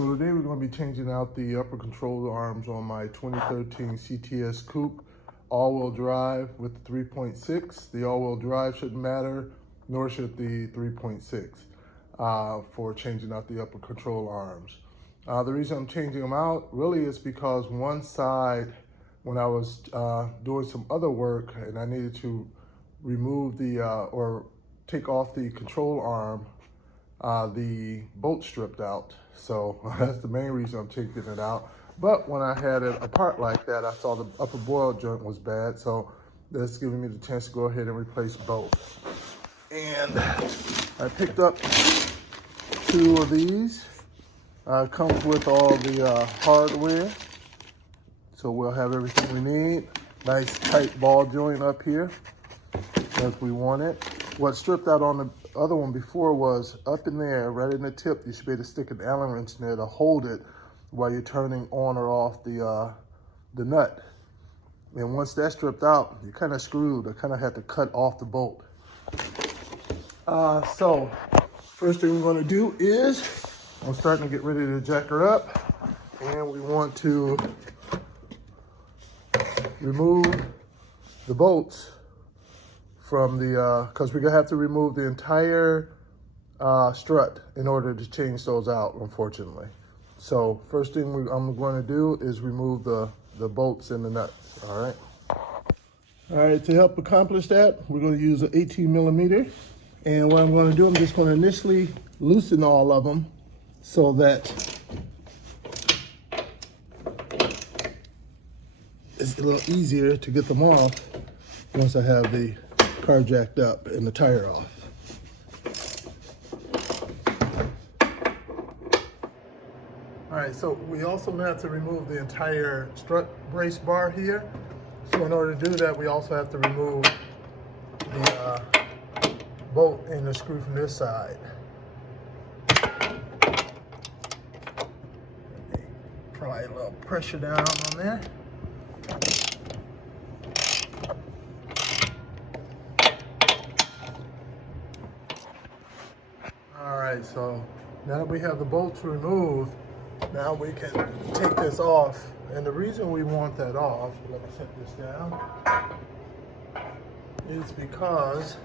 So today we're going to be changing out the upper control arms on my 2013 CTS coupe all-wheel drive with the 3.6. The all-wheel drive shouldn't matter, nor should the 3.6 for changing out the upper control arms. The reason I'm changing them out really is because one side, when I was doing some other work and I needed to remove the or take off the control arm, the bolt stripped out. So that's the main reason I'm taking it out. But when I had it apart like that, I saw the upper boil joint was bad. So that's giving me the chance to go ahead and replace both. And I picked up 2 of these. Comes with all the hardware. So we'll have everything we need. Nice tight ball joint up here as we want it. What stripped out on the other one before was up in there, right in the tip. You should be able to stick an Allen wrench in there to hold it while you're turning on or off the nut. And once that's stripped out, you're kind of screwed. I kind of had to cut off the bolt. So first thing we're going to do is I'm starting to get ready to jack her up, and we want to remove the bolts from the, because we're gonna have to remove the entire strut in order to change those out, unfortunately. So first thing I'm going to do is remove the bolts and the nuts, all right? All right, to help accomplish that, we're gonna use an 18mm. And what I'm gonna do, I'm just gonna initially loosen all of them so that it's a little easier to get them off once I have the car jacked up and the tire off. All right, so we also have to remove the entire strut brace bar here. So in order to do that, we also have to remove the bolt and the screw from this side. Apply a little pressure down on there. All right, so now that we have the bolts removed, now we can take this off. And the reason we want that off, let me set this down, is because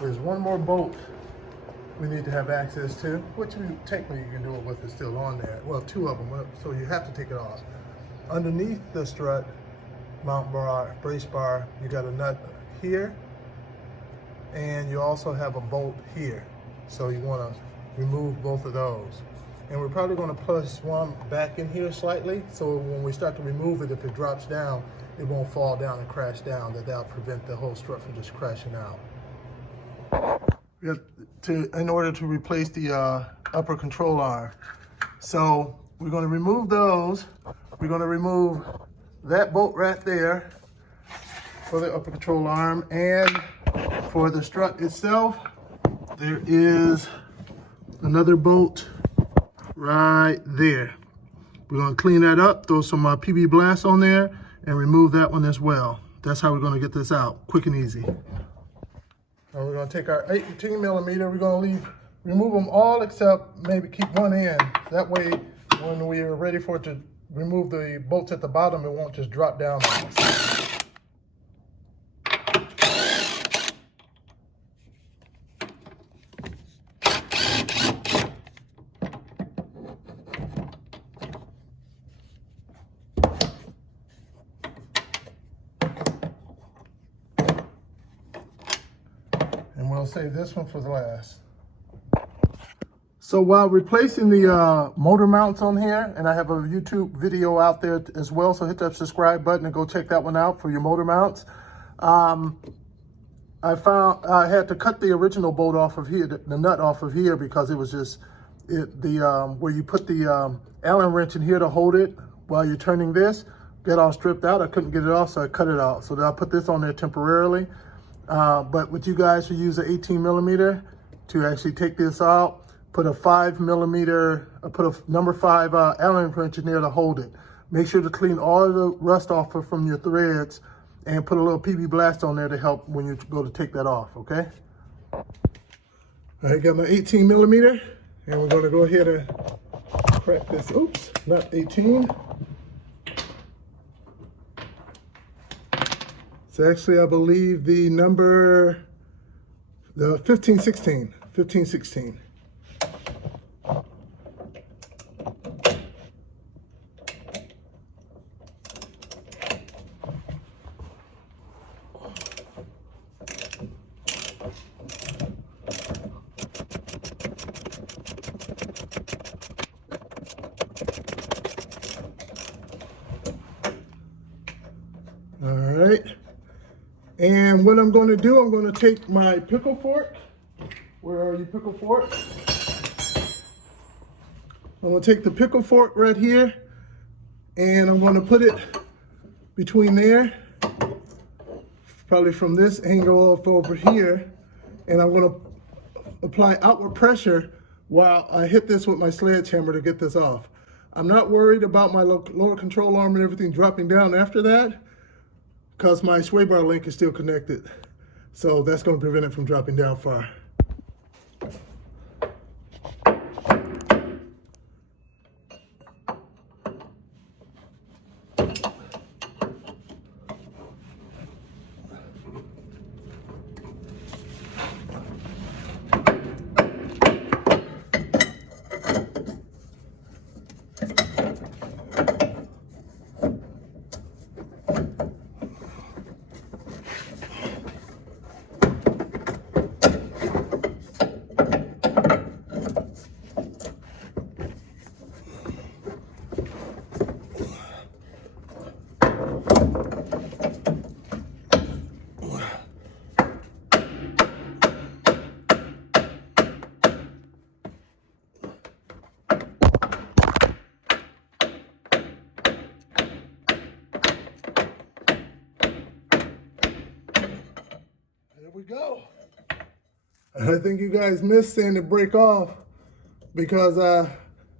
there's one more bolt we need to have access to, which technically you can do it with it still on there. Well, 2 of them, so you have to take it off. Underneath the strut mount bar, brace bar, you got a nut here, and you also have a bolt here. So you want to remove both of those. And we're probably going to push one back in here slightly, so when we start to remove it, if it drops down, it won't fall down and crash down. That'll prevent the whole strut from just crashing out. In order to replace the upper control arm. So we're going to remove those. We're going to remove that bolt right there for the upper control arm, and for the strut itself, there is another bolt right there. We're going to clean that up, throw some PB Blast on there, and remove that one as well. That's how we're going to get this out, quick and easy. And we're going to take our 18mm. We're going to remove them all except maybe keep one in. That way, when we are ready for it to remove the bolts at the bottom, it won't just drop down on us. And we'll save this one for the last. So while replacing the motor mounts on here, and I have a YouTube video out there as well, so hit that subscribe button and go check that one out for your motor mounts. I found I had to cut the original bolt off of here, the nut off of here, because it was just where you put the Allen wrench in here to hold it while you're turning this, got all stripped out. I couldn't get it off, so I cut it out. So then I put this on there temporarily. But with you guys who use an 18mm to actually take this out, put a 5mm, put a number 5 Allen wrench in there to hold it. Make sure to clean all of the rust off from your threads, and put a little PB Blast on there to help when you go to take that off, okay? I got my 18mm, and we're gonna go ahead and crack this. Oops, not 18. It's actually, I believe, the 1516. 1516. All right, and what I'm going to do, I'm going to take my pickle fork. Where are you, pickle fork? I'm going to take the pickle fork right here, and I'm going to put it between there, probably from this angle up over here, and I'm going to apply outward pressure while I hit this with my sledgehammer to get this off. I'm not worried about my lower control arm and everything dropping down after that, because my sway bar link is still connected. So that's going to prevent it from dropping down far. There we go. I think you guys missed seeing it break off because I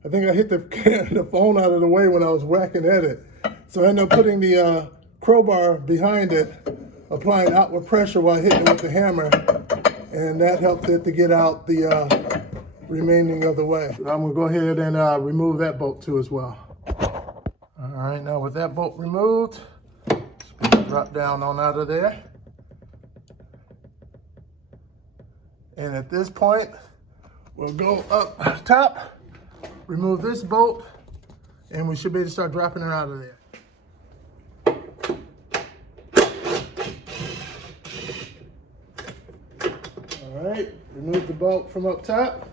think I hit the phone out of the way when I was whacking at it. So I ended up putting the crowbar behind it, applying outward pressure while hitting it with the hammer, and that helped it to get out the remaining of the way. I'm gonna go ahead and remove that bolt too as well. All right, now with that bolt removed, just drop down on out of there. And at this point, we'll go up top, remove this bolt, and we should be able to start dropping it out of there. All right, remove the bolt from up top.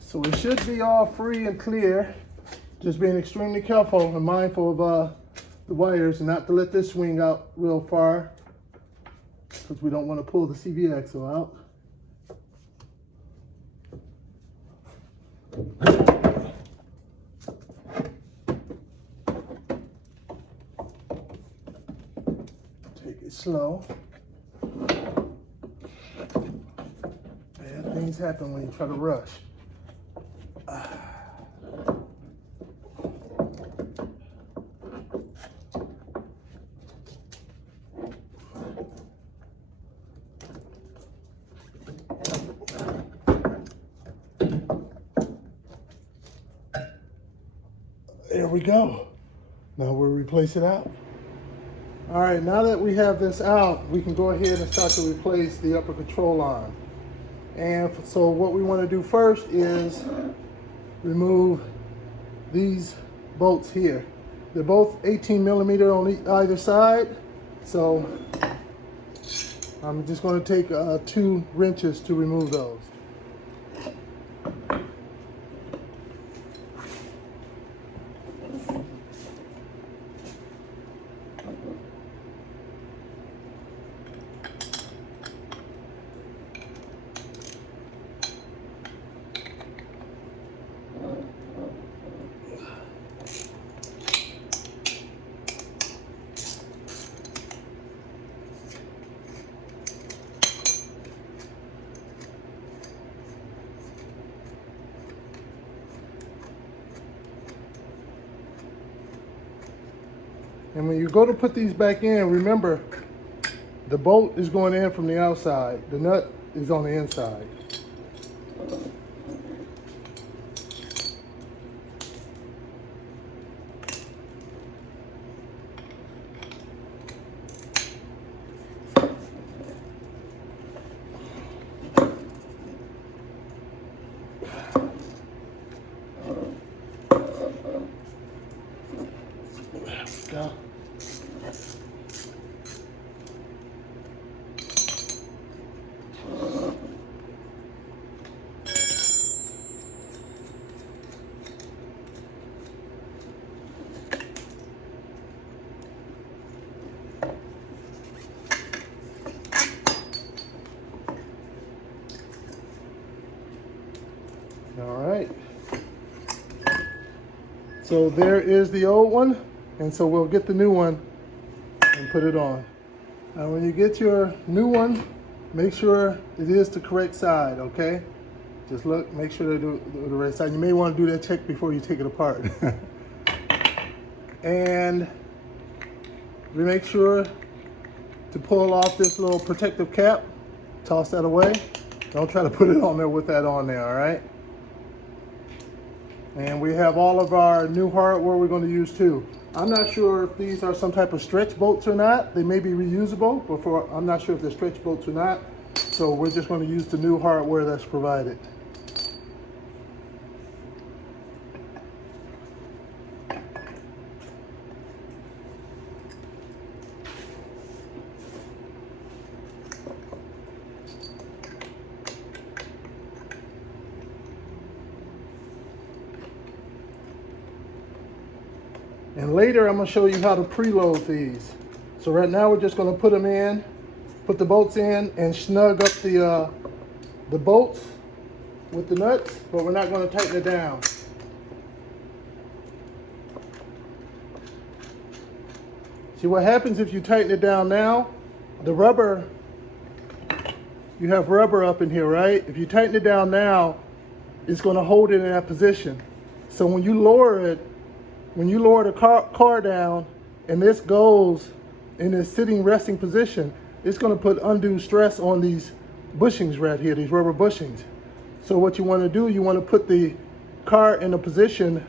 So we should be all free and clear. Just being extremely careful and mindful of the wires and not to let this swing out real far because we don't want to pull the CV axle out. Take it slow. Bad things happen when you try to rush. There we go. Now we'll replace it out. All right, now that we have this out, we can go ahead and start to replace the upper control arm. And so what we want to do first is remove these bolts here. They're both 18 millimeter on either side. So I'm just going to take 2 wrenches to remove those. And when you go to put these back in, remember, the bolt is going in from the outside. The nut is on the inside. Go. All right. So there is the old one, and so we'll get the new one and put it on. Now when you get your new one, make sure it is the correct side, okay? Just look, make sure they do the right side. You may want to do that check before you take it apart. And we make sure to pull off this little protective cap, toss that away. Don't try to put it on there with that on there, all right? And we have all of our new hardware we're going to use too. I'm not sure if these are some type of stretch bolts or not. They may be reusable, but I'm not sure if they're stretch bolts or not. So we're just going to use the new hardware that's provided. And later I'm going to show you how to preload these. So right now we're just going to put them in, put the bolts in, and snug up the bolts with the nuts, but we're not going to tighten it down. See what happens if you tighten it down now? The rubber, you have rubber up in here, right? If you tighten it down now, it's going to hold it in that position. So when you lower it, when you lower the car down and this goes in this sitting resting position, it's going to put undue stress on these bushings right here, these rubber bushings. So what you want to do, you want to put the car in a position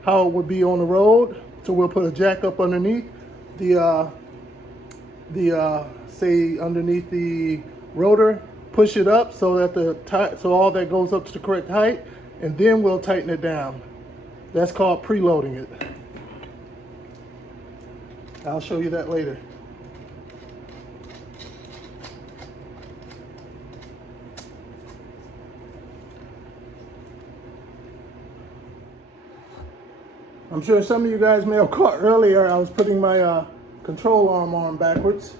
how it would be on the road. So we'll put a jack up underneath say underneath the rotor, push it up so that so all that goes up to the correct height, and then we'll tighten it down. That's called preloading it. I'll show you that later. I'm sure some of you guys may have caught earlier, I was putting my control arm on backwards.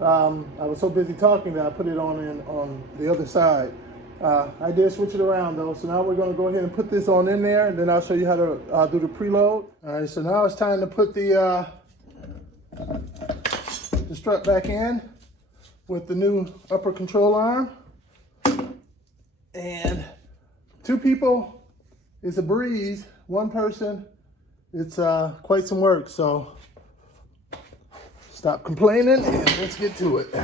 I was so busy talking that I put it on the other side. I did switch it around though, so now we're going to go ahead and put this on in there, and then I'll show you how to do the preload. All right, so now it's time to put the strut back in with the new upper control arm. And 2 people is a breeze. 1 person, it's quite some work. So stop complaining and let's get to it.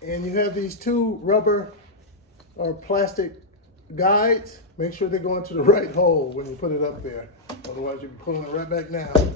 And you have these 2 rubber or plastic guides. Make sure they go into the right hole when you put it up there. Otherwise you'll be pulling it right back down.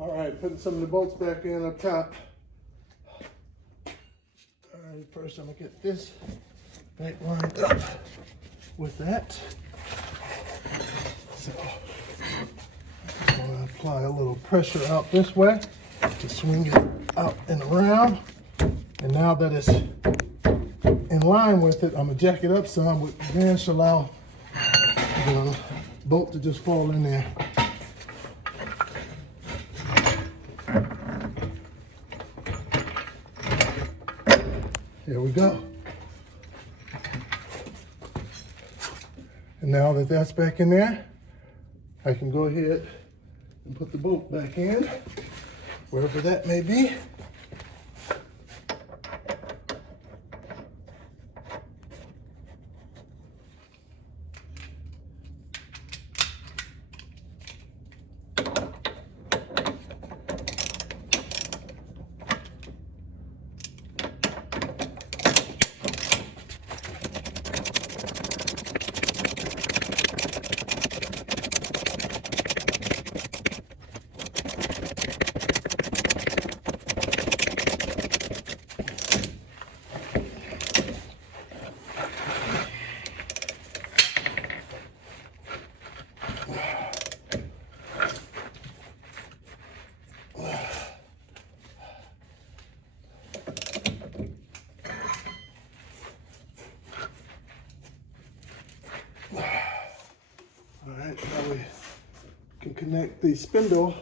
All right, putting some of the bolts back in up top. All right, first I'm gonna get this back lined up with that. So I'm gonna apply a little pressure out this way to swing it out and around. And now that it's in line with it, I'm gonna jack it up some, which then should allow the bolt to just fall in there. There we go. And now that that's back in there, I can go ahead and put the bolt back in, wherever that may be. All right, now we can connect the spindle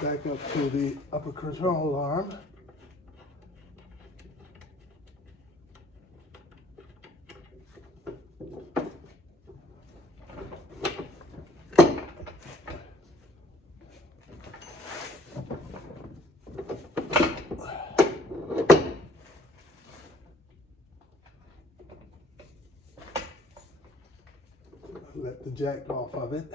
back up to the upper control arm. Let the jack off of it.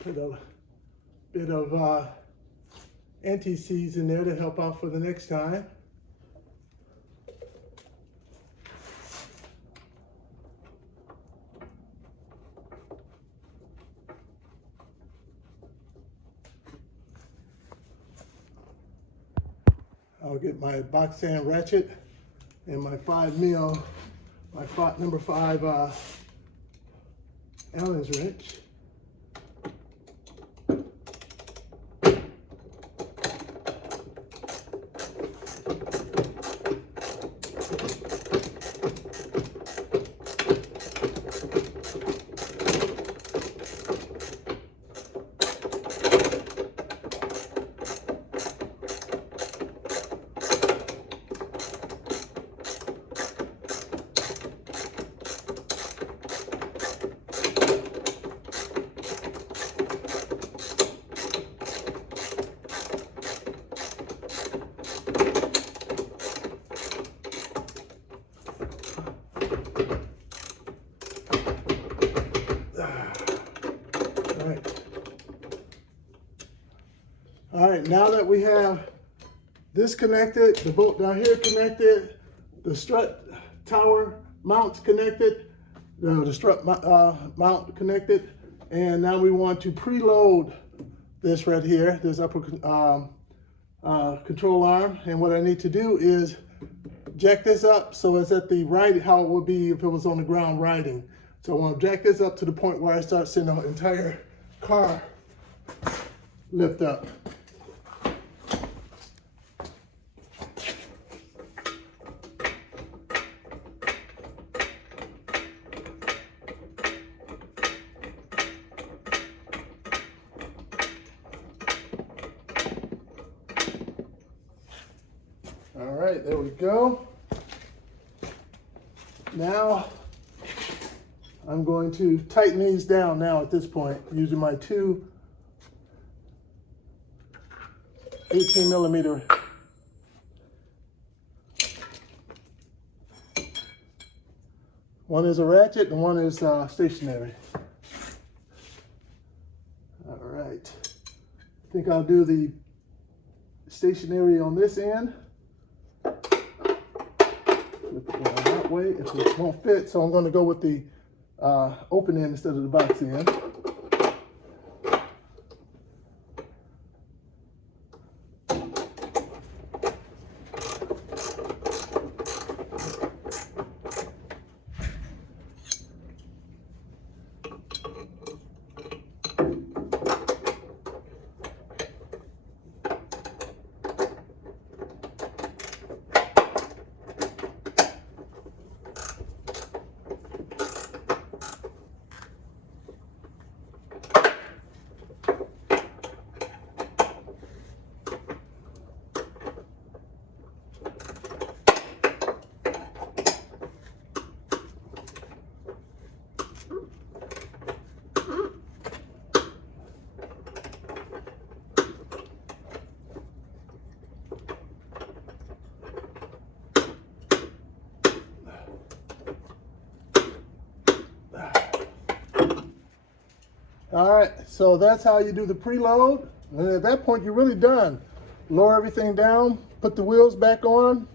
Put a bit of anti-seize in there to help out for the next time. I'll get my box sand ratchet and my 5mm, number 5 Allen's wrench. All right, now that we have this connected, the bolt down here connected, the strut tower mounts connected, the strut mount connected, and now we want to preload this right here, this upper control arm. And what I need to do is jack this up so it's at the right, how it would be if it was on the ground riding. So I want to jack this up to the point where I start seeing the entire car lift up. All right, there we go. Now I'm going to tighten these down now at this point using my two 18mm. One is a ratchet and one is stationary. All right, I think I'll do the stationary on this end. with that way. It won't fit, so I'm going to go with the open end instead of the box end. All right, so that's how you do the preload. And at that point, you're really done. Lower everything down, put the wheels back on,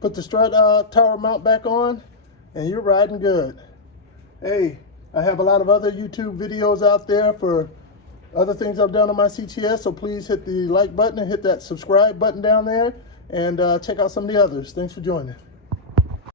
put the strut tower mount back on, and you're riding good. Hey, I have a lot of other YouTube videos out there for other things I've done on my CTS, so please hit the like button and hit that subscribe button down there, and check out some of the others. Thanks for joining.